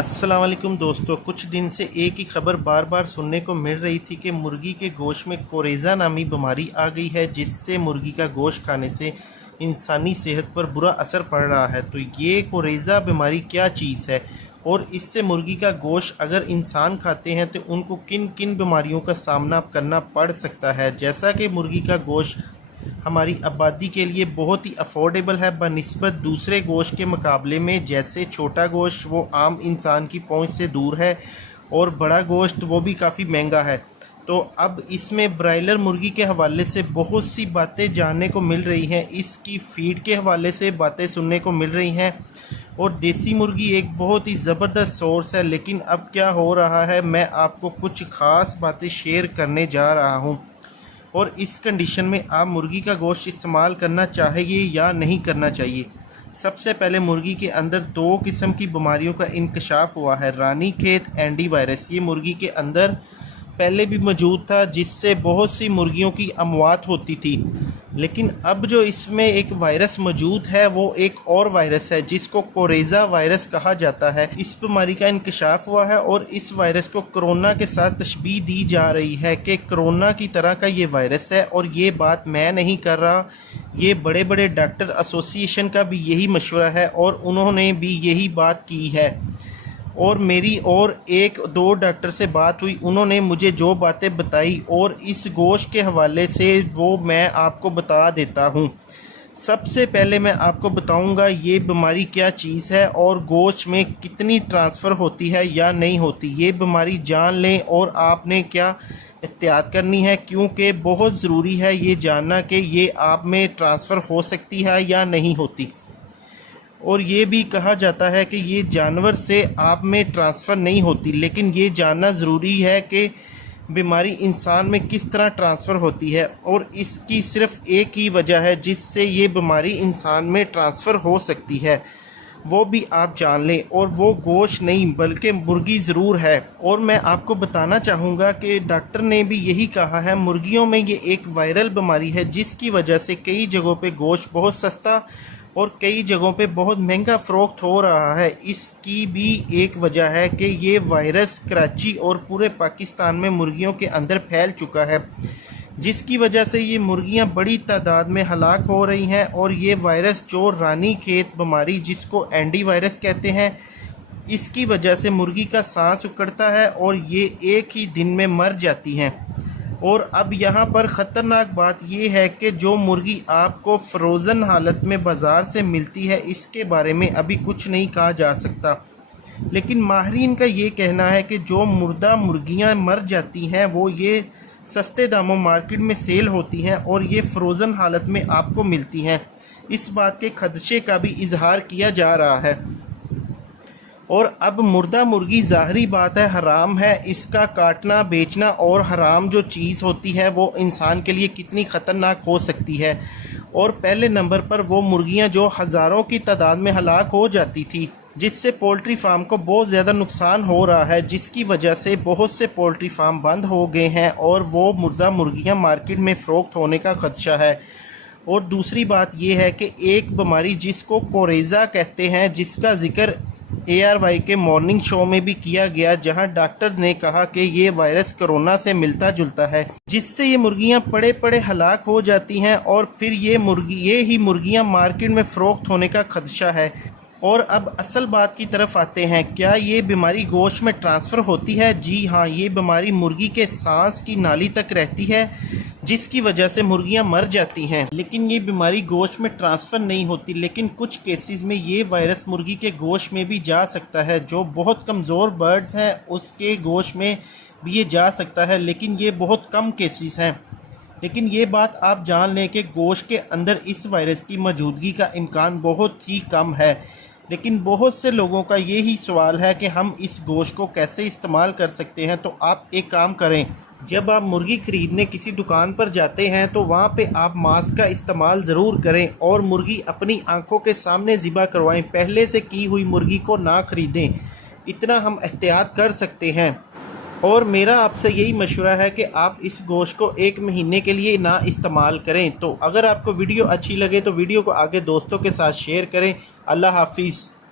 अस्सलाम वालेकुम दोस्तों, कुछ दिन से एक ही खबर बार बार सुनने को मिल रही थी कि मुर्गी के गोश्त में कोरेज़ा नामी बीमारी आ गई है, जिससे मुर्गी का गोश्त खाने से इंसानी सेहत पर बुरा असर पड़ रहा है। तो ये कोरेज़ा बीमारी क्या चीज़ है और इससे मुर्गी का गोश्त अगर इंसान खाते हैं तो उनको किन किन बीमारियों का सामना करना पड़ सकता है। जैसा कि मुर्गी का गोश्त हमारी आबादी के लिए बहुत ही अफोर्डेबल है बनिस्बत दूसरे गोश्त के मुकाबले में। जैसे छोटा गोश्त वो आम इंसान की पहुंच से दूर है और बड़ा गोश्त वो भी काफ़ी महंगा है। तो अब इसमें ब्रायलर मुर्गी के हवाले से बहुत सी बातें जानने को मिल रही हैं, इसकी फ़ीड के हवाले से बातें सुनने को मिल रही हैं। और देसी मुर्गी एक बहुत ही ज़बरदस्त सोर्स है, लेकिन अब क्या हो रहा है मैं आपको कुछ ख़ास बातें शेयर करने जा रहा हूँ। और इस कंडीशन में आप मुर्गी का गोश्त इस्तेमाल करना चाहिए या नहीं करना चाहिए। सबसे पहले मुर्गी के अंदर 2 किस्म की बीमारियों का इंकशाफ हुआ है। रानीखेत एंडी वायरस ये मुर्गी के अंदर पहले भी मौजूद था, जिससे बहुत सी मुर्गियों की अमवात होती थी। लेकिन अब जो इसमें एक वायरस मौजूद है वो एक और वायरस है जिसको कोरेज़ा वायरस कहा जाता है। इस बीमारी का इंकशाफ हुआ है और इस वायरस को कोरोना के साथ तशबीह दी जा रही है कि कोरोना की तरह का ये वायरस है। और ये बात मैं नहीं कर रहा, ये बड़े बड़े डॉक्टर एसोसिएशन का भी यही मशवरा है और उन्होंने भी यही बात की है। और मेरी और 1-2 डॉक्टर से बात हुई, उन्होंने मुझे जो बातें बताई और इस गोश्त के हवाले से वो मैं आपको बता देता हूँ। सबसे पहले मैं आपको बताऊंगा ये बीमारी क्या चीज़ है और गोश्त में कितनी ट्रांसफ़र होती है या नहीं होती। ये बीमारी जान लें और आपने क्या एहतियात करनी है, क्योंकि बहुत ज़रूरी है ये जानना कि ये आप में ट्रांसफ़र हो सकती है या नहीं होती। और ये भी कहा जाता है कि ये जानवर से आप में ट्रांसफ़र नहीं होती, लेकिन ये जानना ज़रूरी है कि बीमारी इंसान में किस तरह ट्रांसफ़र होती है। और इसकी सिर्फ़ एक ही वजह है जिससे ये बीमारी इंसान में ट्रांसफ़र हो सकती है, वो भी आप जान लें। और वो गोश्त नहीं बल्कि मुर्गी ज़रूर है। और मैं आपको बताना चाहूँगा कि डॉक्टर ने भी यही कहा है, मुर्गियों में ये एक वायरल बीमारी है जिसकी वजह से कई जगहों पे गोश्त बहुत सस्ता और कई जगहों पे बहुत महंगा फ़रोख्त हो रहा है। इसकी भी एक वजह है कि ये वायरस कराची और पूरे पाकिस्तान में मुर्गियों के अंदर फैल चुका है, जिसकी वजह से ये मुर्गियां बड़ी तादाद में हलाक हो रही हैं। और ये वायरस जो रानीखेत बीमारी जिसको एंडी वायरस कहते हैं, इसकी वजह से मुर्गी का सांस उकड़ता है और ये एक ही दिन में मर जाती हैं। और अब यहाँ पर ख़तरनाक बात यह है कि जो मुर्गी आपको फ्रोज़न हालत में बाज़ार से मिलती है, इसके बारे में अभी कुछ नहीं कहा जा सकता। लेकिन माहिरीन का ये कहना है कि जो मुर्दा मुर्गियाँ मर जाती हैं वो ये सस्ते दामों मार्केट में सेल होती हैं और ये फ्रोज़न हालत में आपको मिलती हैं। इस बात के खदशे का भी इजहार किया जा रहा है। और अब मुर्दा मुर्गी ज़ाहरी बात है हराम है, इसका काटना बेचना और हराम जो चीज़ होती है वो इंसान के लिए कितनी ख़तरनाक हो सकती है। और पहले नंबर पर वो मुर्गियां जो हज़ारों की तादाद में हलाक हो जाती थी, जिससे पोल्ट्री फार्म को बहुत ज़्यादा नुकसान हो रहा है, जिसकी वजह से बहुत से पोल्ट्री फार्म बंद हो गए हैं और वो मुर्दा मुर्गियां मार्केट में फ़रोख्त होने का ख़दशा है। और दूसरी बात यह है कि एक बीमारी जिसको कोरेज़ा कहते हैं, जिसका ज़िक्र ARY के मॉर्निंग शो में भी किया गया, जहां डॉक्टर ने कहा कि ये वायरस कोरोना से मिलता जुलता है, जिससे ये मुर्गियां पड़े पड़े हलाक हो जाती हैं और फिर ये ही मुर्गियां मार्केट में फ़रोख्त होने का खदशा है। और अब असल बात की तरफ आते हैं, क्या ये बीमारी गोश्त में ट्रांसफ़र होती है? जी हाँ, ये बीमारी मुर्गी के सांस की नाली तक रहती है, जिसकी वजह से मुर्गियां मर जाती हैं। लेकिन ये बीमारी गोश्त में ट्रांसफ़र नहीं होती, लेकिन कुछ केसेस में ये वायरस मुर्गी के गोश्त में भी जा सकता है। जो बहुत कमज़ोर बर्ड्स हैं उसके गोश्त में भी ये जा सकता है, लेकिन ये बहुत कम केसेस हैं। लेकिन ये बात आप जान लें कि गोश्त के अंदर इस वायरस की मौजूदगी का इम्कान बहुत ही कम है। लेकिन बहुत से लोगों का यही सवाल है कि हम इस गोश्त को कैसे इस्तेमाल कर सकते हैं। तो आप एक काम करें, जब आप मुर्गी ख़रीदने किसी दुकान पर जाते हैं तो वहाँ पे आप मास्क का इस्तेमाल ज़रूर करें और मुर्गी अपनी आंखों के सामने ज़िबा करवाएं। पहले से की हुई मुर्गी को ना ख़रीदें, इतना हम एहतियात कर सकते हैं। और मेरा आपसे यही मशवरा है कि आप इस गोश्त को 1 महीने के लिए ना इस्तेमाल करें। तो अगर आपको वीडियो अच्छी लगे तो वीडियो को आगे दोस्तों के साथ शेयर करें। अल्लाह हाफिज़।